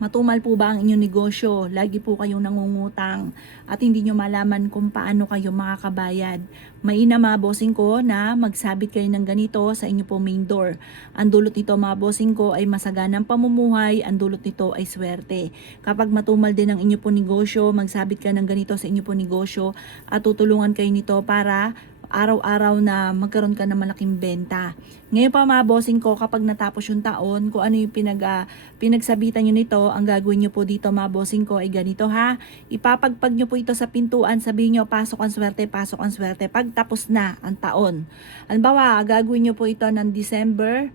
Matumal po ba ang inyong negosyo? Lagi po kayong nangungutang at hindi nyo malaman kung paano kayo makakabayad. Mainam mga bossing ko na magsabit kayo ng ganito sa inyo po main door. Ang dulot nito mga bossing ko ay masaganang pamumuhay, ang dulot nito ay swerte. Kapag matumal din ang inyo po negosyo, magsabit ka ng ganito sa inyo po negosyo at tutulungan kayo nito para araw-araw na magkaroon ka ng malaking benta. Ngayon pa mga bossing ko, kapag natapos yung taon, kung ano yung pinagsabitan nyo nito, ang gagawin nyo po dito mga bossing ko ay ganito ha. Ipapagpag nyo po ito sa pintuan, sabihin nyo, pasok ang swerte, pasok ang swerte. Pag tapos na ang taon. Halimbawa, gagawin nyo po ito ng December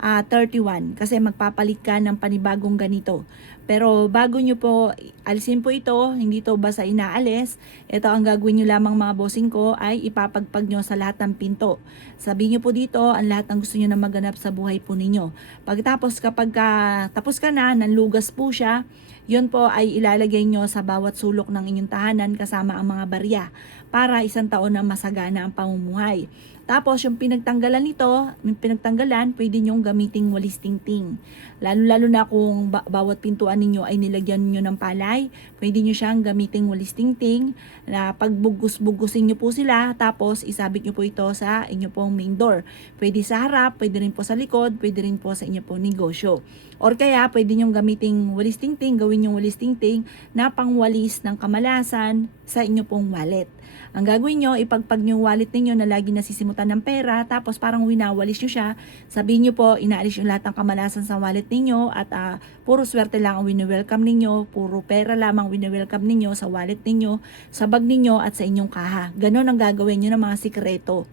31 kasi magpapalit ka ng panibagong ganito. Pero bago nyo po alisin po ito, hindi to basta inaalis, ito ang gagawin nyo lamang mga bossing ko ay ipapagpag nyo sa lahat ng pinto. Sabihin nyo po dito ang lahat ng gusto nyo na maganap sa buhay po ninyo. Pagkatapos kapag tapos ka na, nanlugas po siya, yun po ay ilalagay nyo sa bawat sulok ng inyong tahanan kasama ang mga barya para isang taon na masagana ang pamumuhay. Tapos yung pinagtanggalan nito, pwede nyong gamiting walis tingting. Lalo-lalo na kung bawat pintuan ninyo ay nilagyan niyo ng palay, pwede nyo siyang gamiting walis tingting na pagbugus-bugusin nyo po sila, tapos isabit nyo po ito sa inyo pong main door. Pwede sa harap, pwede rin po sa likod, pwede rin po sa inyo pong negosyo. Or kaya pwede nyong gamiting walis tingting, gawin yung walis tingting na pangwalis ng kamalasan sa inyo pong wallet. Ang gagawin nyo, ipagpag nyo wallet ninyo na lagi nasisimutan ng pera, tapos parang winawalis nyo siya. Sabihin nyo po, inaalis yung lahat ng kamalasan sa wallet ninyo at puro swerte lang ang wini-welcome ninyo, puro pera lamang wini-welcome ninyo sa wallet ninyo, sa bag ninyo at sa inyong kaha. Ganon ang gagawin nyo ng mga sikreto.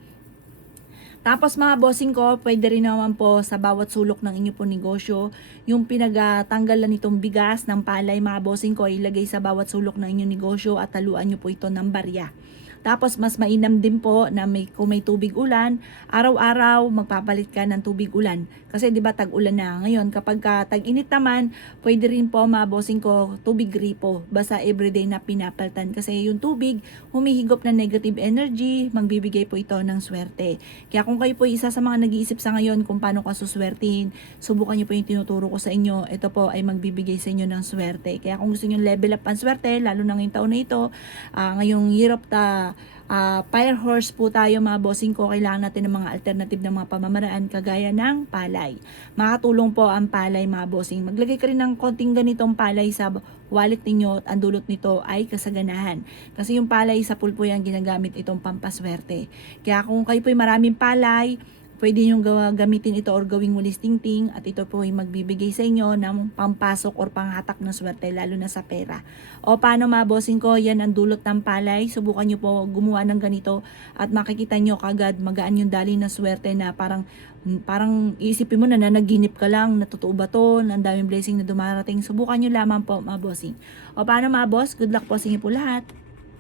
Tapos mga bossing ko, pwede rin naman po sa bawat sulok ng inyo po negosyo, yung pinagtanggalan nitong bigas ng palay mga bossing ko, ilagay sa bawat sulok ng inyong negosyo at taluan nyo po ito ng barya. Tapos mas mainam din po na kung may tubig ulan, araw-araw magpapalit ka ng tubig ulan. Kasi 'di ba tag-ulan na ngayon, kapag tag-init naman, pwede rin po mga bossing ko tubig gripo. Basta everyday na pinapalitan kasi yung tubig humihigop ng negative energy, magbibigay po ito ng swerte. Kaya kung kayo po isa sa mga nag-iisip sa ngayon kung paano ka suswertihin, subukan niyo po yung tinuturo ko sa inyo. Ito po ay magbibigay sa inyo ng swerte. Kaya kung gusto niyo level up ang swerte, lalo na ngayong taon na ito, ngayong year of the fire horse po tayo mga bossing ko, kailangan natin ng mga alternative na mga pamamaraan kagaya ng palay. Makatulong po ang palay mga bossing. Maglagay ka rin ng konting ganitong palay sa wallet ninyo at ang dulot nito ay kasaganahan. Kasi yung palay sa pulpo yan ginagamit itong pampaswerte. Kaya kung kayo po'y maraming palay, pwede nyo gamitin ito or gawing walis tingting at ito po ay magbibigay sa inyo ng pampasok or panghatak ng swerte lalo na sa pera. O paano mga bossing ko, yan ang dulot ng palay. Subukan nyo po gumawa ng ganito at makikita nyo kagad magaan yung dali ng swerte na parang iisipin mo na nanaginip ka lang, natotoo ba to, ang daming blessing na dumarating. Subukan nyo lamang po mga bossing. O paano mga boss, good luck po sa inyo po lahat.